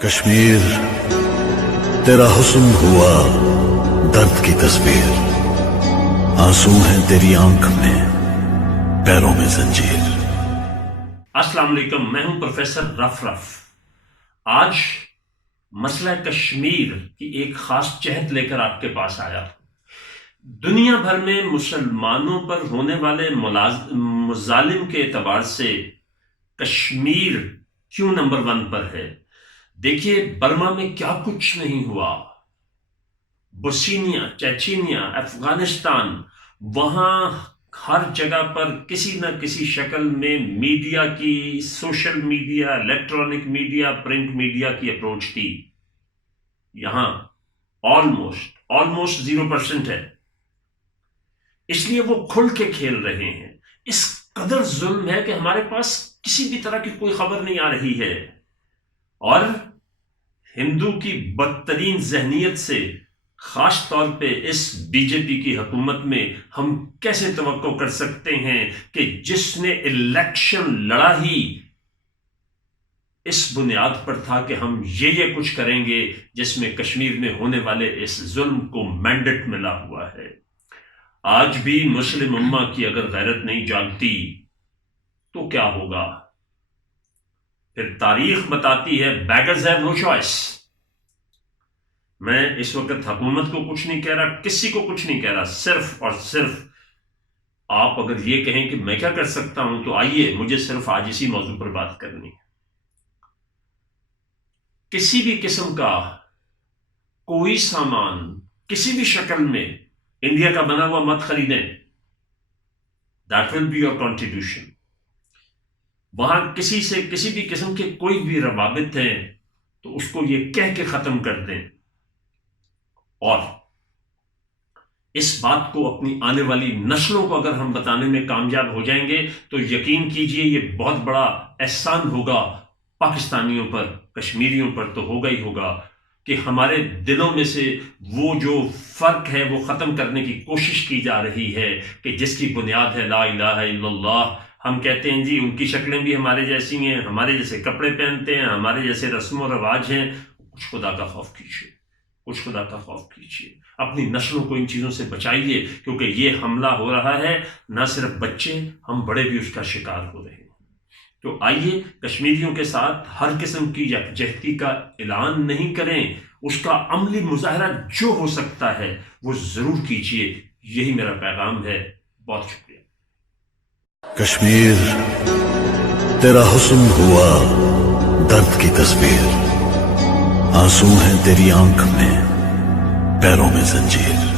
کشمیر تیرا حسن ہوا درد کی تصویر، آنسو ہیں تیری آنکھ میں، پیروں میں زنجیر۔ السلام علیکم، میں ہوں پروفیسر رف۔ آج مسئلہ کشمیر کی ایک خاص چہت لے کر آپ کے پاس آیا۔ دنیا بھر میں مسلمانوں پر ہونے والے مظالم کے اعتبار سے کشمیر کیوں نمبر 1 پر ہے؟ دیکھیے، برما میں کیا کچھ نہیں ہوا، بوسنیا، چیچینیا، افغانستان، وہاں ہر جگہ پر کسی نہ کسی شکل میں میڈیا کی، social media, electronic media, print media کی اپروچ تھی۔ یہاں آلموسٹ 0% ہے، اس لیے وہ کھل کے کھیل رہے ہیں۔ اس قدر ظلم ہے کہ ہمارے پاس کسی بھی طرح کی کوئی خبر نہیں آ رہی ہے، اور ہندو کی بدترین ذہنیت سے، خاص طور پہ اس بی جے پی کی حکومت میں، ہم کیسے توقع کر سکتے ہیں کہ جس نے الیکشن لڑا ہی اس بنیاد پر تھا کہ ہم یہ کچھ کریں گے جس میں کشمیر میں ہونے والے اس ظلم کو مینڈیٹ ملا ہوا ہے۔ آج بھی مسلم امہ کی اگر غیرت نہیں جاگتی تو کیا ہوگا؟ پھر تاریخ بتاتی ہے beggars have no choice۔ میں اس وقت حکومت کو کچھ نہیں کہہ رہا، کسی کو کچھ نہیں کہہ رہا، صرف اور صرف آپ اگر یہ کہیں کہ میں کیا کر سکتا ہوں تو آئیے، مجھے صرف آج اسی موضوع پر بات کرنی ہے۔ کسی بھی قسم کا کوئی سامان کسی بھی شکل میں انڈیا کا بنا ہوا مت خریدیں، that will be your contribution۔ وہاں کسی سے کسی بھی قسم کے کوئی بھی روابط ہیں تو اس کو یہ کہہ کے ختم کر دیں، اور اس بات کو اپنی آنے والی نسلوں کو اگر ہم بتانے میں کامیاب ہو جائیں گے تو یقین کیجئے یہ بہت بڑا احسان ہوگا پاکستانیوں پر، کشمیریوں پر تو ہوگا ہی ہوگا، کہ ہمارے دلوں میں سے وہ جو فرق ہے وہ ختم کرنے کی کوشش کی جا رہی ہے، کہ جس کی بنیاد ہے لا الہ الا اللہ۔ ہم کہتے ہیں جی ان کی شکلیں بھی ہمارے جیسی ہیں، ہمارے جیسے کپڑے پہنتے ہیں، ہمارے جیسے رسم و رواج ہیں۔ کچھ خدا کا خوف کیجیے، کچھ خدا کا خوف کیجیے، اپنی نسلوں کو ان چیزوں سے بچائیے، کیونکہ یہ حملہ ہو رہا ہے، نہ صرف بچے، ہم بڑے بھی اس کا شکار ہو رہے ہیں۔ تو آئیے کشمیریوں کے ساتھ ہر قسم کی یکجہتی کا اعلان نہیں کریں، اس کا عملی مظاہرہ جو ہو سکتا ہے وہ ضرور کیجیے۔ یہی میرا پیغام ہے۔ بہت شکریہ۔ کشمیر تیرا حسن ہوا درد کی تصویر، آنسو ہیں تیری آنکھ میں، پیروں میں زنجیر۔